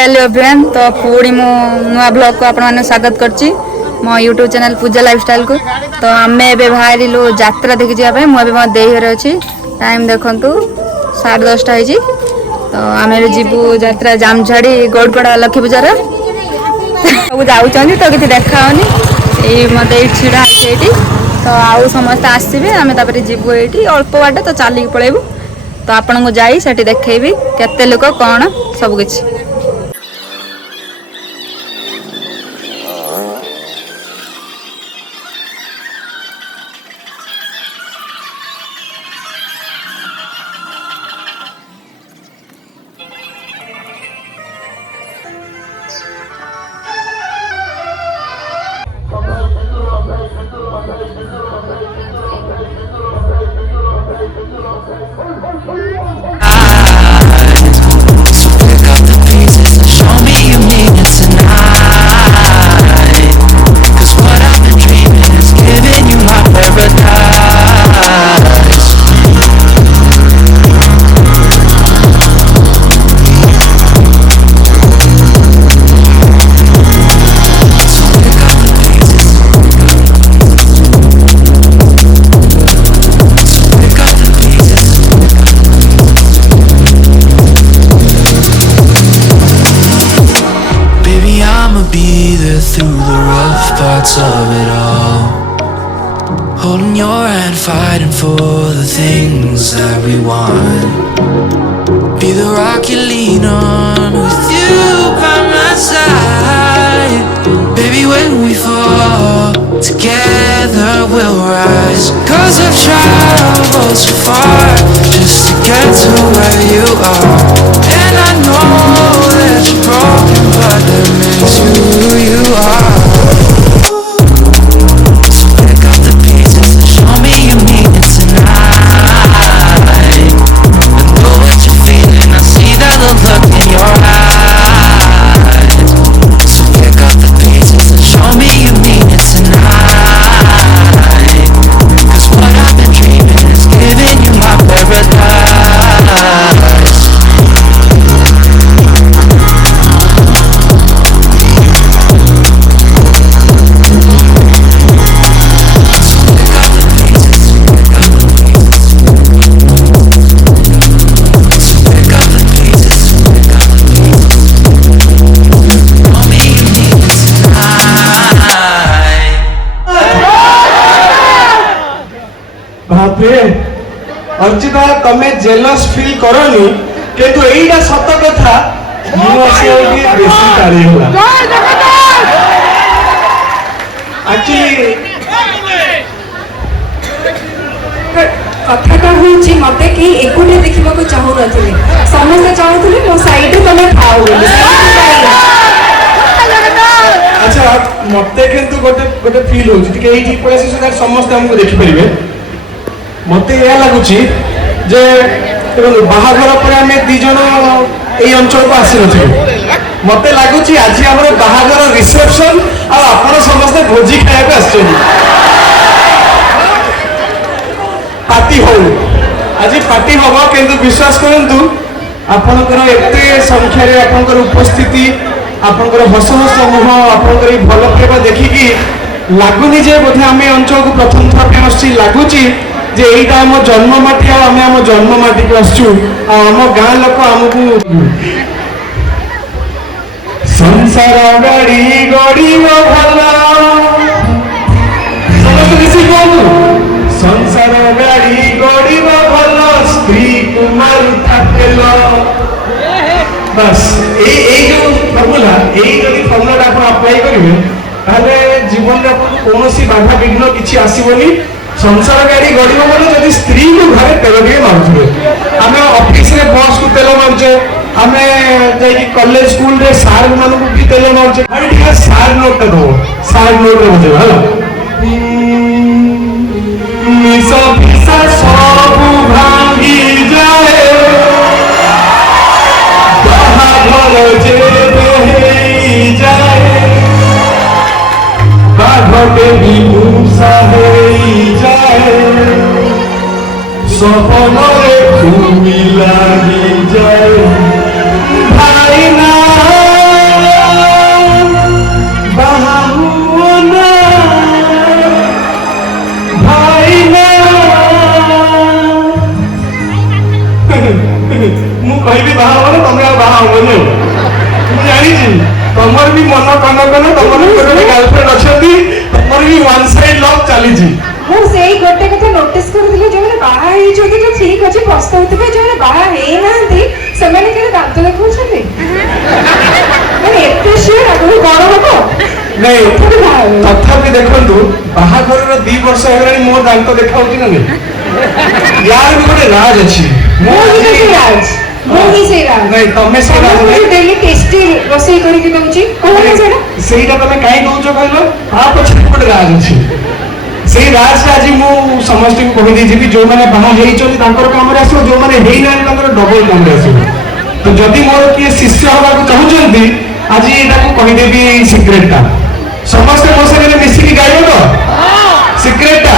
Hello everyone, तो पुणी मो नुआ ब्लॉग को आपण स्वागत करची मो यूट्यूब चैनल पूजा लाइफस्टाइल को। तो आम एवं बाहर यात्रा देखी जावाई मुझे मो देई घरे अच्छी। टाइम देखु 10:30 हो। तो आम जीवु यात्रा जामझाड़ी गौड़पड़ा लक्ष्मी पूजार सब जाऊँ तो किसी देखाओनी मत छिड़ा ये। तो आउ समस्त आसवे आम जीवु ये अल्प बाट तो चलिक पलैबू। तो आपण को जाई सेठी देखैबी केते लोक कौन सब किछि। Through the rough parts of it all, holding your hand, fighting for the things that we want. Be the rock you lean on, with you by my side. Baby, when we fall, together we'll rise. 'Cause I've traveled so far just to get to where you are. And I know that you're broken, but that makes you who you are. So pick up the pieces and show me you mean it tonight. I know what you're feeling, I see that look in your eyes. So pick up the pieces and show me you mean it tonight. 'Cause what I've been dreaming is giving you my paradise. Archita तमे jealous feel करनी किंतु एईटा सत कथा बेसी तारी होला actually कथाटा होची मते कि एकुटे देखिबा को चाहू नथिले समस्त चाहूथले मो साइड तमे खाओ बोली। अच्छा मते किंतु गोटे गोटे फील होची कि एई ठीक पळेसी सुदा समस्त हमको देखि परिबे। मते या लागुची जे बाहाघर पर आम दी जन ये अंचल को आसी नु मते लगुच आज आम बाहाघर रिसेप्शन आपण समस्ते भोजी खाया पार्टी हो आज पार्टी हम किंतु विश्वास करंतु आपणकर एते संख्यार आपणकर उपस्थिति आपणकर हस हस मुह आपणकर भल पाइबा देखिकी लगुनि जे बोधे आम अंचल को प्रथम थर पे आसी लगुची जे एटा आम जन्ममाटी आम आम जन्ममाटी को आसचु आम गाँ लोक आमको संसार गाड़ी गड़ी भल समस्त मिसी कहू संसार गाड़ी गड़ी भल स्त्री कुमार थाकेल बस जो फर्मुला यदि फर्मुला आप अप्लाई करेंगे ताहले जीवन में कौन बाधा विघ्न किसी आसबनी। संसार गाड़ी गड़ब बोले जब स्त्री को घरे तेल टे मारुवे आम ऑफिस रे बस को तेल मारुचे आम कॉलेज स्कूल रे सार मान भी तेल मारुचे अरे सार नोट दो सार नोट बजे सब भांगी जाए जाए बाघटे भी मूसा जाए सपनरे घूमी लागी जाए भाई ना तमर भी मन कन कन तमर गोटे गर्लफ्रेंड अच्छी तमर भी वन साइड लव चली ମୁଁ ସେଇ ଗୋଟେ କଥା ନୋଟିସ୍ କରୁଥିଲି ଯୋଉମାନେ ବାହା ହେଇଛନ୍ତି ତ ଠିକ ଅଛି ପସ୍ତାଉଥିବେ ଯୋଉମାନେ ବାହା ହେଇନାହାନ୍ତି ସେମାନେ କେବେ ଦାନ୍ତ ଦେଖାଉଛନ୍ତି ମାନେ ଏତେ ସିଏ ଆଗରୁ ବଡ ହବ नहीं ତଥାପି ବାହା ହେବେ। तथापि देखंतु बाहाघर 2 वर्ष हेलानी मो दांत देखाउची ना नहीं यार भी गोटे राज अछि ମୁଁ ହିଁ ତ ସେଇ ରାଜ ମୁଁ ହିଁ ସେଇ ରାଜ नहीं तमे से राज ମୁଁ नहीं ଡେଲି ଟେଷ୍ଟି ରୋଷେଇ କରିକି ଦଉଛି କହୁନ ସେଇଟା ସେଇଟା ତମେ କାଇଁ ଦଉଛ କହିଲ ତା ପଛରେ ଗୋଟେ ରାଜ ଅଛି ସେଇ ରାଜଟା ଆଜି ମୁଁ ସମସ୍ତଙ୍କୁ କହି ଦେଇଯିବି ଯୋଉମାନେ ବାହା ହେଇଛନ୍ତି ତାଙ୍କର କାମରେ ଆସିବ ଯୋଉମାନେ ହେଇନାହାନ୍ତି ତାଙ୍କର ଡବଲ କାମରେ ଆସିବ ତ ଯଦି ମୋର କିଏ ଶିଷ୍ୟ ହବାକୁ ଚାହୁଁଛନ୍ତି ଆଜି ଏଟାକୁ କହିଦେବି ସିକ୍ରେଟଟା ସମସ୍ତେ ମୋ ସାଙ୍ଗରେ ମିଶିକି ଗାଇବ ତ ସିକ୍ରେଟଟା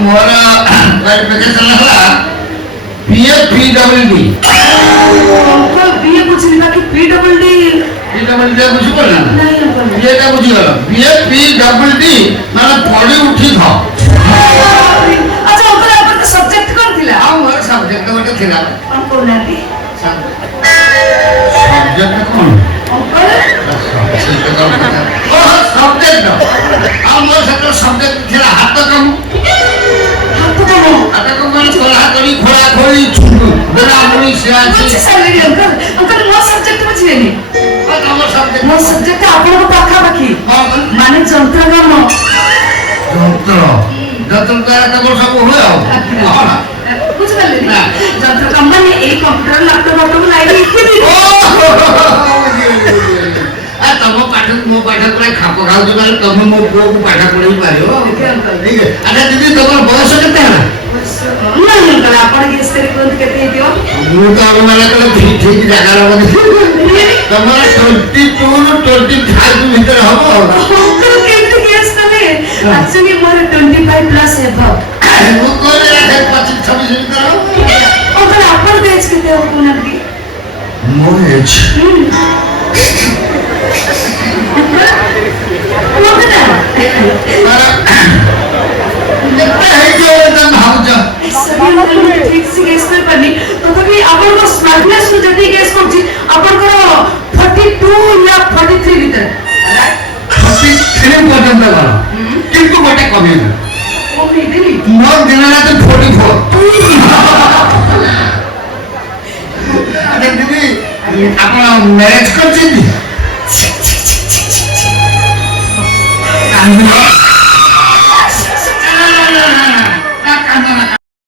मोर क्वालिफिकेशन है बीए पीडब्ल्यूडी अंकल बीए बुझिला कि पीडब्ल्यूडी पीडब्ल्यूडी बुझी पड़ना नहीं अंकल बीए का बुझी गलो बीए पीडब्ल्यूडी माने पढ़ी उठी था अच्छा अंकल आपन का सब्जेक्ट कौन थिला आ मोर सब्जेक्ट गोटे थिला अंकल नाती सब्जेक्ट कौन अंकल ओ सब्जेक्ट आ मोर सब्जेक्ट सब्जेक्ट थिला हाथ काम हाथ काम हाथ काम माने कोल्हा करी घोड़ा खोली बेला मुनी से अच्छी सैलरी अंकल अंकल मो सब्जेक्ट बुझिलेनी तमर सब्जेक्ट मो सब्जेक्ट आपन को पाखा पाखी माने जंत्र काम जंत्र तमर सब हुए कुछ कर लेनी जंत्र काम माने एक कंप्यूटर लैपटॉप लाइट इत्यादि तम पाठ मो पाठ पूरा खाप खाऊ गले तुम मो पुओ को पाठ पढ़ाई पारो ठीक है अच्छा दीदी तुम बयस केते है नहीं अंकल आपन गेस करी कोन केते दियो मु तो अब माने कले ठीक ठीक जगह रे तुम्हारा 22 25 भीतर हबो अंकल केते गेस करे एक्चुअली मोर 25 प्लस है भाव मु कोने रखे 25 26 भीतर अंकल आपन बेच केते हो कोन की मो एज अंकल ଫିଲ୍ମ ପର୍ଯ୍ୟନ୍ତ ଗଲ କିନ୍ତୁ ଗୋଟେ କମେଇଲ କମେଇଦେଲି ମୋର ଦିନ ରାତି 44 ଦିଦି ଆପଣ ମ୍ୟାରେଜ କରିଛନ୍ତି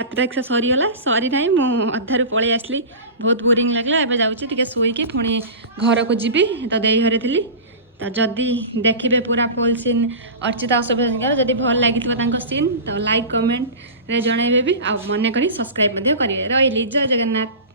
ଯାତ୍ରା ଏକ୍ସା ସରିଗଲା ସରି ନାହିଁ ମୁଁ ଅଧାରୁ ପଳେଇ ଆସିଲି ବହୁତ ବୋରିଂ ଲାଗିଲା ଏବେ ଯାଉଛି ଟିକେ ଶୋଇକି ପୁଣି ଘରକୁ ଯିବି ତ ଦେଇ ଘରେ ଥିଲି ତ ଯଦି ଦେଖିବେ ପୁରା ଫୁଲ୍ ସିନ୍ ଅର୍ଚ୍ଚିତା ଅଶୋକଙ୍କର ଯଦି ଭଲ ଲାଗିଥିବ ତାଙ୍କ ସିନ୍ ତ ଲାଇକ୍ କମେଣ୍ଟରେ ଜଣାଇବେ ବି ଆଉ ମନେ କରି ସବସ୍କ୍ରାଇବ୍ ମଧ୍ୟ କରିବେ ରହିଲି ଜୟ ଜଗନ୍ନାଥ।